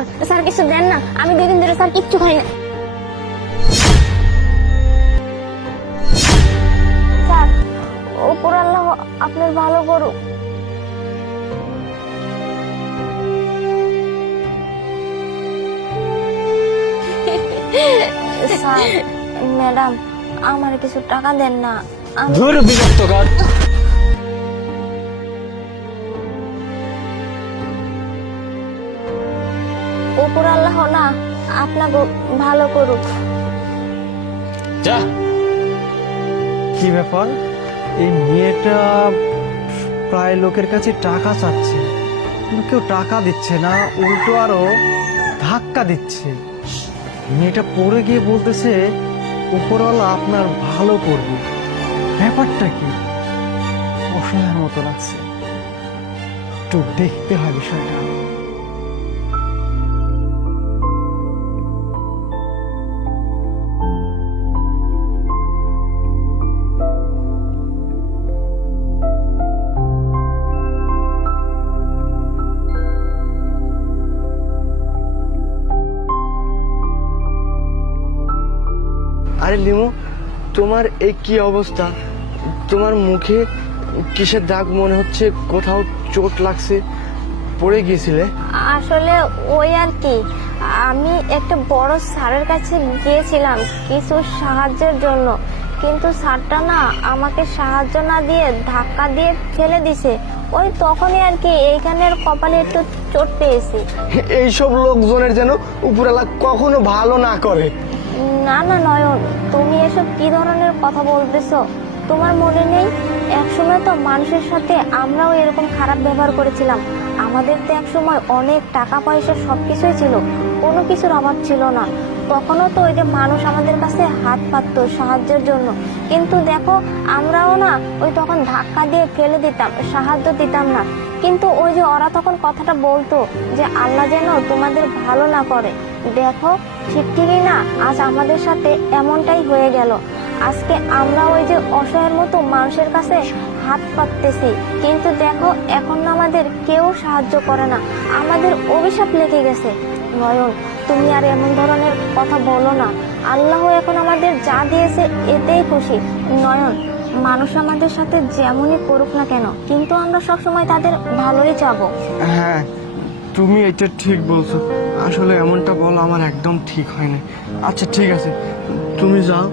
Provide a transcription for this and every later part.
Sir sir কিছু দেন না, আমি 2 দিন ধরে স্যার কিচ্ছু খাই না। স্যার উপর আল্লাহ আপনার ভালো করুক। স্যার ম্যাডাম আমার কিছু টাকা দেন না। দূর বিরক্তকর। উপর আল্লাহ না আপনাকে ভালো করুক। যা। কি ব্যাপার, এই মেয়েটা প্রায় লোকের কাছে টাকা চাচ্ছে, কিন্তু কেউ টাকা দিচ্ছে না, উল্টো আরো ধাক্কা দিচ্ছে। মেয়েটা পড়ে গিয়ে বলতেছে উপরওয়ালা আপনার ভালো করবে। ব্যাপারটা কি? অসহায়ের মতো লাগছে, একটু দেখতে হয় বিষয়টা। আরে লিমু, তোমার এই কি অবস্থা? তোমার মুখে কিসের দাগ? মনে হচ্ছে কোথাও চোট লাগছে, পড়ে গিয়েছিলে। আসলে ওই আর কি, আমি একটা বড় স্যারের কাছে গিয়েছিলাম কিছু সাহায্যের জন্য, কিন্তু স্যারটা না আমাকে সাহায্য না দিয়ে ধাক্কা দিয়ে ফেলে দিছে। ওই তখনই আর কি এইখানের কপালে একটু চোট পেয়েছি। এইসব লোকজনের যেন উপরওয়ালা কখনো ভালো না করে। না না নয়ন, তুমি এসব কি ধরনের কথা বলতেছো? তোমার মনে নেই একসময় তো মানুষের সাথে আমরাও এরকম খারাপ ব্যবহার করেছিলাম। আমাদের তো একসময় অনেক টাকা পয়সা সবকিছুই ছিল, কোনো কিছুর অভাব ছিল না। তখনও তো ওই যে মানুষ আমাদের কাছে হাত পাততো সাহায্যের জন্য, কিন্তু দেখো আমরাও না ওই তখন ধাক্কা দিয়ে ফেলে দিতাম, সাহায্য দিতাম না। কিন্তু ওই যে ওরা তখন কথাটা বলতো যে আল্লাহ যেন তোমাদের ভালো না করে। দেখো ঠিকই না, আজ আমাদের সাথে এমনটাই হয়ে গেল। আজকে আমরা ওই যে অসহায়ের মতো মানুষের কাছে হাত পাততেছি, কিন্তু দেখো এখন আমাদের কেউ সাহায্য করে না, আমাদের অভিশাপ লেগে গেছে। নয়ন তুমি আর এমন ধরনের কথা বলো না, আল্লাহ এখন আমাদের যা দিয়েছে এতেই খুশি। নয়ন মানুষ আমাদের সাথে যেমনই করুক না কেন, কিন্তু আমরা সবসময় তাদের ভালোই চাবো। হ্যাঁ, তুমি এটা ঠিক বলছো। আসলে এমনটা বলা আমার একদম ঠিক হয়নি। আচ্ছা ঠিক আছে, তুমি যাও,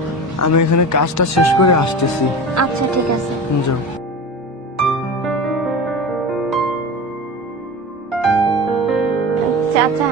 আমি এখানে কাজটা শেষ করে আসতেছি। আচ্ছা ঠিক আছে। যাও। চাচা